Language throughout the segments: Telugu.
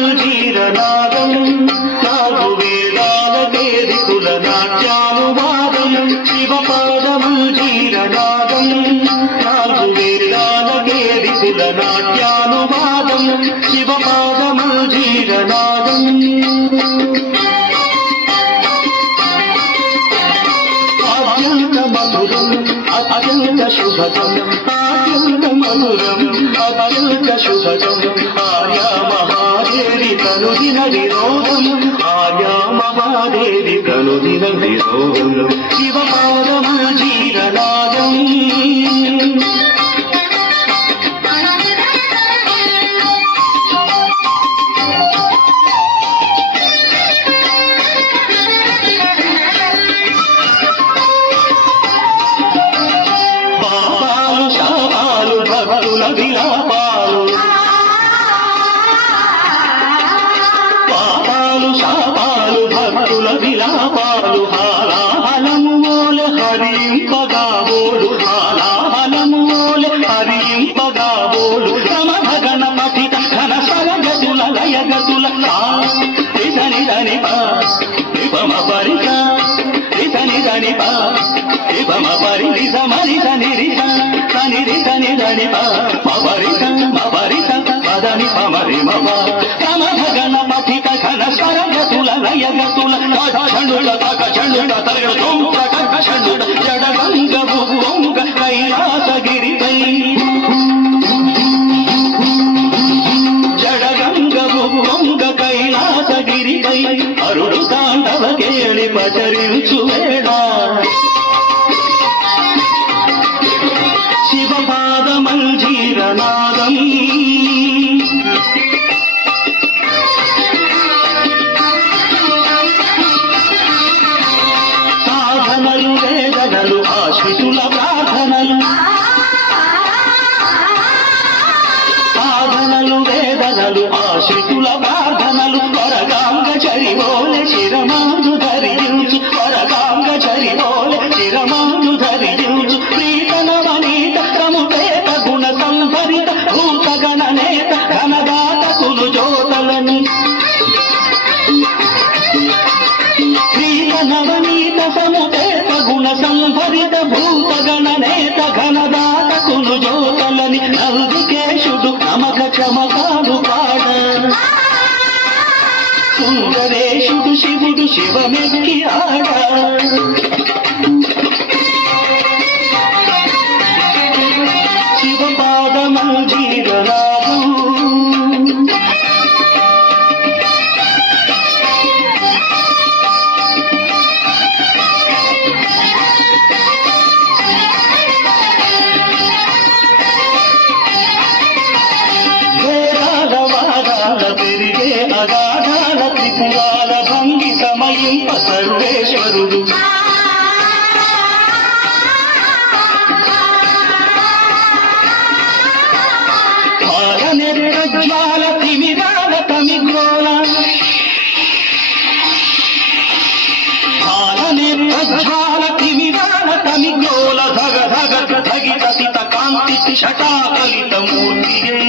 శివపాదమంజీరనాదం నాలుగు వేదాలకే దిక్కుల నాట్యానువాదం శివపాదమంజీరనాదం నాలుగు వేదాలకే దిక్కుల నాట్యానువాదం శివపాదమంజీరనాదం అత్యంత మధురం అత్యంత శుభదం అత్యంత మధురం అత్యంత శుభదం ఆర్యా మహాదేవి కనుదిన విరోధం ఆర్యా మహాదేవి కనుదిన విరోధం శివపాదమంజీరనాదం విలాపాలు పాపాలు శాపాలు భక్తుల విలాపాలు హాలాహలము ఓలె హరింపగాబోలు హాలాహలము ఓలె హరింపగాబోలు సమభ గణపతి ఘన సరగతుల లయగతుల ఇతని ధనిప ఇపమ పరిక ఇతని ధనిప ఇపమ పరి నిజమని ధనిరిత నిరితని ధనిప మవరిత మవరిత పదని పమరి మమ సమభ గణపతి ఘన సరగతుల లయగతుల చండుల తగ చండుల తరగడ తోంగ కక్క చండుల జడగంగ భూంగ కైలాసగిరిపై జడగంగ భూంగ కైలాసగిరిపై అరుడు తాండవ కేళి పచరించు వేళ శివపాదమంజీరనాదం సాధనలు వేదనలు ఆశ్రితుల ప్రార్థనలు సాధనలు వేదనలు ఆశ్రితుల ప్రార్థనలు వరగాంగ చరివోలె శిరమాను ధరించు వరగాంగ చరివోలె శిరమాను ధరించు ప్రీతనవనీత సముపేత గుణ సంభరిత భూతగణనేత ఘనదాతకులు జ్యోతలని ప్రీతనవనీత సముపేత గుణ సంభరిత భూతగణనేత ఘనదాతకులు జ్యోతలని నల్దికేశుడు నమక చమకాలు పాడ సుందరేశుడు శివుడు శివమెక్కి ఆడ శివపాదమంజీరనాదం వేదాల వాదాల పెరిగే అగాధాల త్రిపురాల భంగి సమయింప సర్వేశ్వరుడు జ్వాల తిమిరాల తమిగ్రోల జ్వాల తిమిరాల తమిగ్రోల ధగ ధగ ధగిత సిత కాంతి శటాకలిత మూర్తియై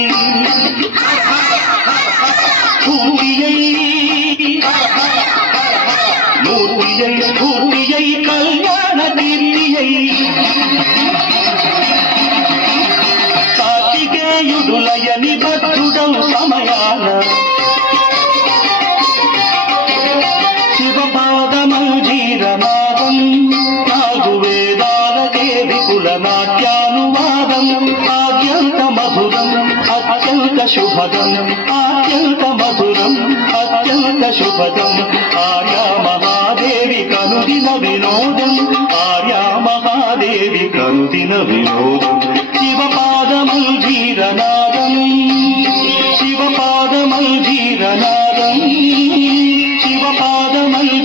మూర్తియై స్ఫూర్తియై కళ్యాణ కీర్తియై కార్తికేయుడులయని భక్తుడౌ సమయాన శివపాదమంజీరనాదం నాలుగు వేదాలకే విపుల నాట్యానువాదం ఆద్యంత మధురం అత్యంత శుభదం అత్యంత మధురం అత్యంత శుభదం ఆర్యా మహాదేవి కనుదిన వినోదం ఆర్యా మహాదేవి కనుదిన వినోదం శివపాదమంజీరనాదం శివపాదమంజీరనాదం శివపాదమంజీరనాదం